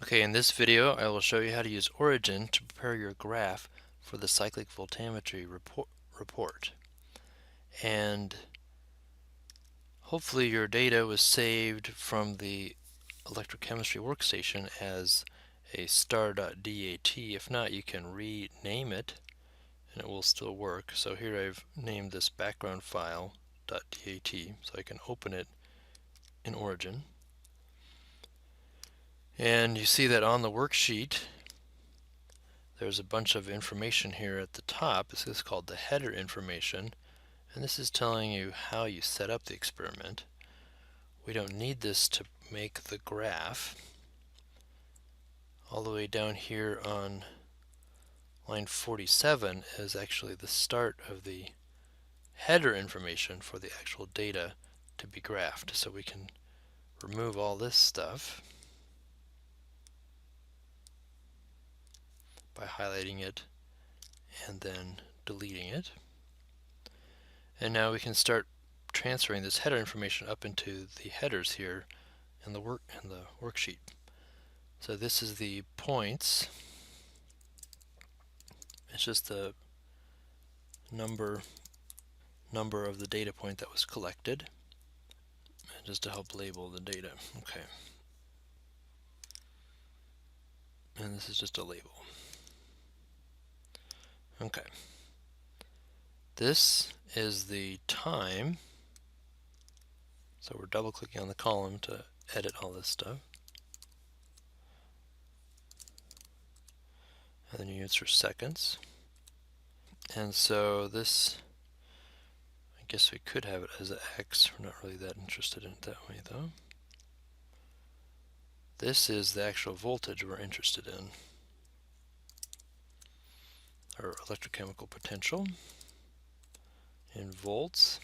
Okay, in this video I will show you how to use Origin to prepare your graph for the cyclic voltammetry report. And hopefully your data was saved from the electrochemistry workstation as a star.dat. If not, you can rename it and it will still work. So here I've named this background file .dat so I can open it in Origin. And you see that on the worksheet there's a bunch of information here at the top. This is called the header information, and this is telling you how you set up the experiment. We don't need this to make the graph. All the way down here on line 47 is actually the start of the header information for the actual data to be graphed. So we can remove all this stuff by highlighting it and then deleting it. And now we can start transferring this header information up into the headers here in the worksheet. So this is the points. It's just the number of the data point that was collected, and just to help label the data. Okay. And this is just a label. Okay. This is the time. So we're double clicking on the column to edit all this stuff. And then units are seconds. And so this, I guess we could have it as an X. We're not really that interested in it that way though. This is the actual voltage we're interested in, or electrochemical potential in volts.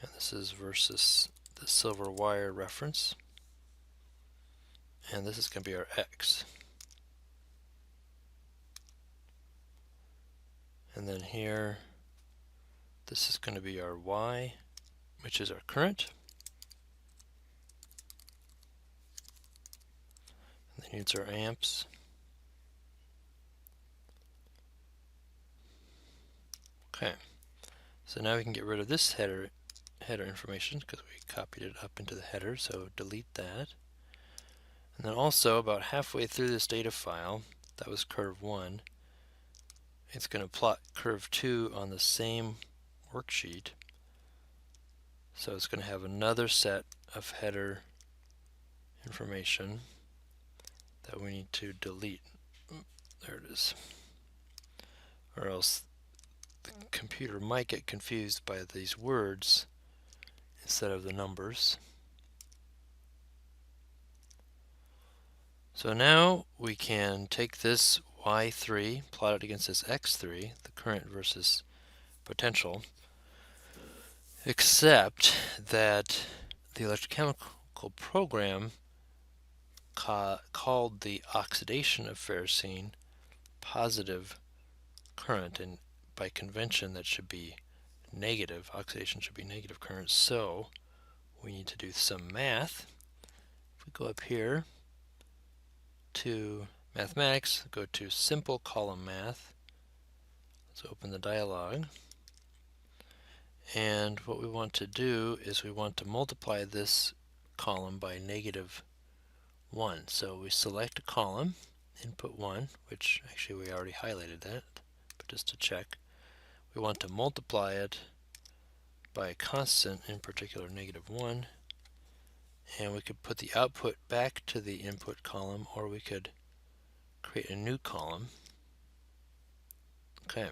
And this is versus the silver wire reference. And this is going to be our X. And then here, this is going to be our Y, which is our current. And the units are amps. Okay, so now we can get rid of this header information because we copied it up into the header, so delete that. And then also about halfway through this data file, that was curve 1, it's going to plot curve 2 on the same worksheet. So it's going to have another set of header information that we need to delete. There it is. Or else the computer might get confused by these words instead of the numbers. So now we can take this Y3, plot it against this X3, the current versus potential, except that the electrochemical program called the oxidation of ferrocene positive current, and by convention that should be negative. Oxidation should be negative current, so we need to do some math. If we go up here to mathematics, go to simple column math. Let's open the dialog. And what we want to do is we want to multiply this column by -1. So we select a column, input 1, which actually we already highlighted that, but just to check, we want to multiply it by a constant, in particular -1, and we could put the output back to the input column, or we could create a new column. Okay,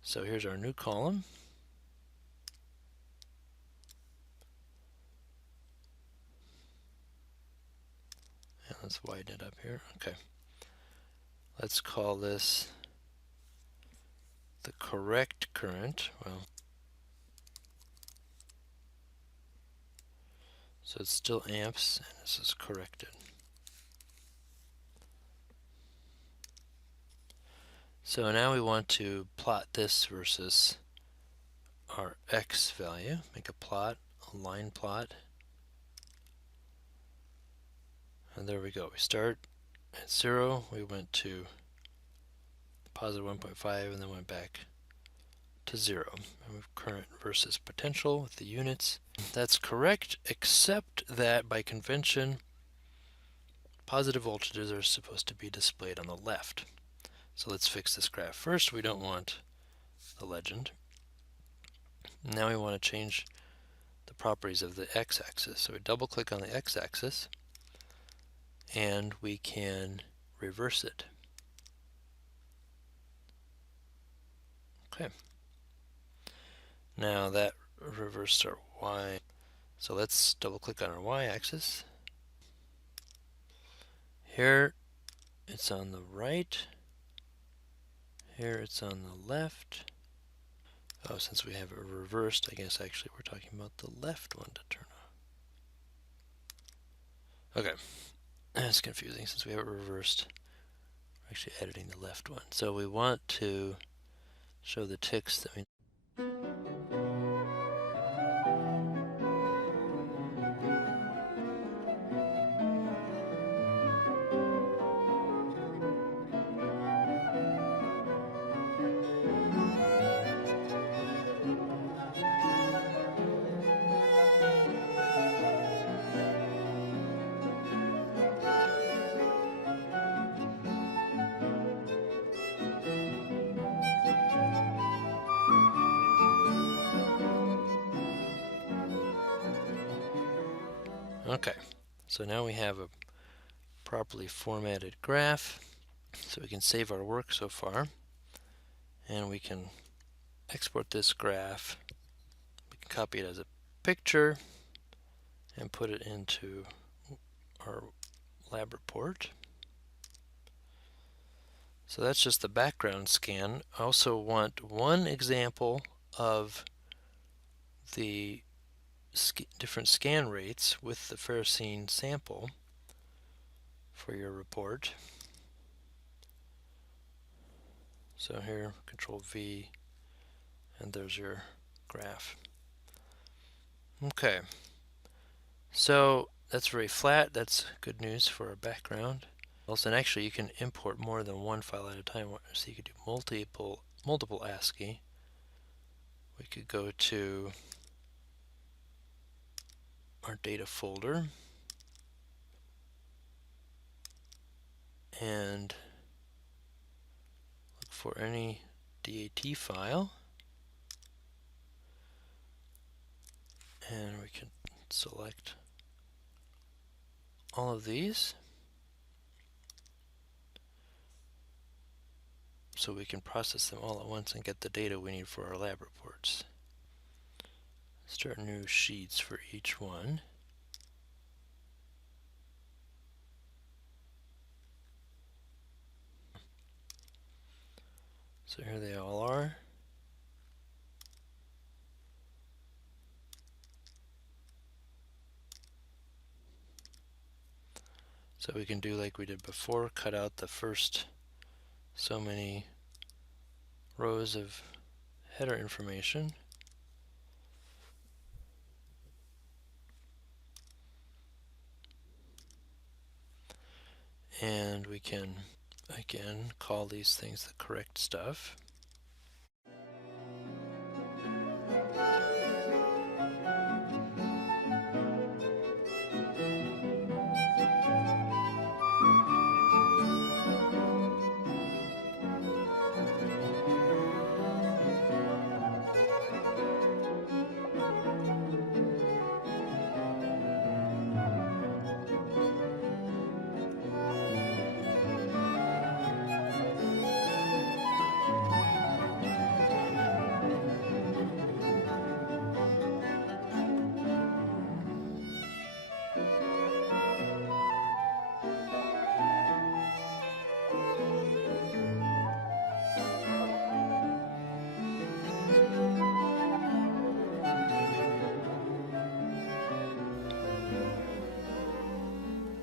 so here's our new column. And let's widen it up here. Okay, let's call this the correct current. Well, so it's still amps, and this is corrected. So now we want to plot this versus our X value. Make a plot, a line plot. And there we go. We start at 0, we went to positive 1.5, and then went back to 0. And we have current versus potential with the units. That's correct, except that by convention, positive voltages are supposed to be displayed on the left. So let's fix this graph. First, we don't want the legend. Now we want to change the properties of the x-axis. So we double click on the x-axis and we can reverse it. Okay. Now that reversed our y. So let's double click on our y-axis. Here it's on the right. Here it's on the left. Oh, since we have it reversed, I guess actually we're talking about the left one to turn on. Okay, that's confusing since we have it reversed. We're actually editing the left one. So we want to show the ticks that we... Okay, so now we have a properly formatted graph, so we can save our work so far, and we can export this graph. We can copy it as a picture and put it into our lab report. So that's just the background scan. I also want one example of the different scan rates with the ferrocene sample for your report. So here, Control V, and there's your graph. Okay, so that's very flat. That's good news for our background. And actually you can import more than one file at a time, so you could do multiple ASCII. We could go to our data folder and look for any DAT file, and we can select all of these so we can process them all at once and get the data we need for our lab reports. Start new sheets for each one. So here they all are. So we can do like we did before, cut out the first so many rows of header information. And we can, again, call these things the correct stuff.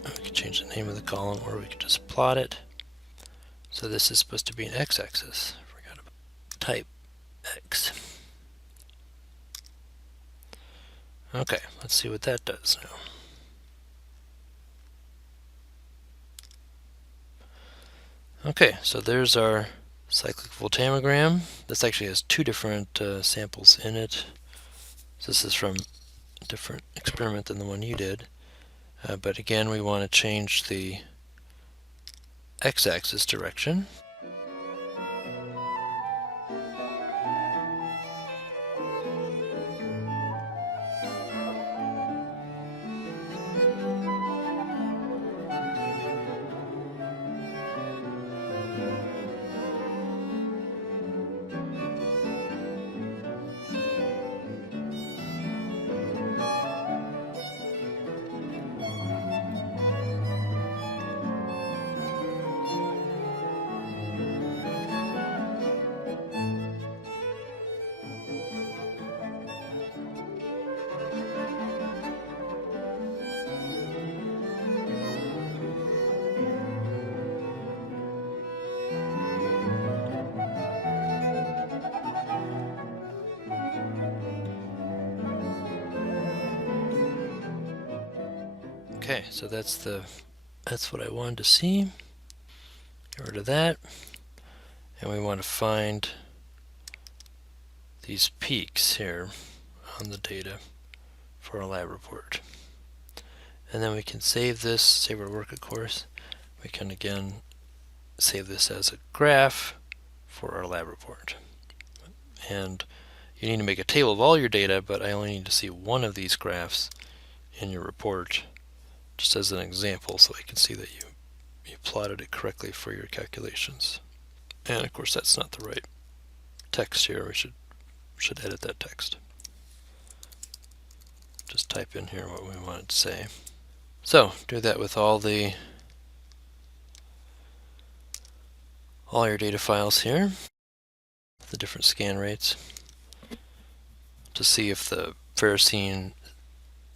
We could change the name of the column, or we could just plot it. So this is supposed to be an x-axis. Forgot about type x. Okay, let's see what that does now. Okay, so there's our cyclic voltammogram. This actually has two different samples in it. So this is from a different experiment than the one you did. But again, we want to change the x-axis direction. Okay, so that's what I wanted to see. Get rid of that. And we want to find these peaks here on the data for our lab report. And then we can save this, save our work, of course. We can again save this as a graph for our lab report. And you need to make a table of all your data, but I only need to see one of these graphs in your report just as an example so I can see that you plotted it correctly for your calculations. And of course that's not the right text here. We should edit that text. Just type in here what we wanted to say. So do that with all your data files here, the different scan rates, to see if the ferrocene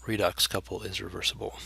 redox couple is reversible.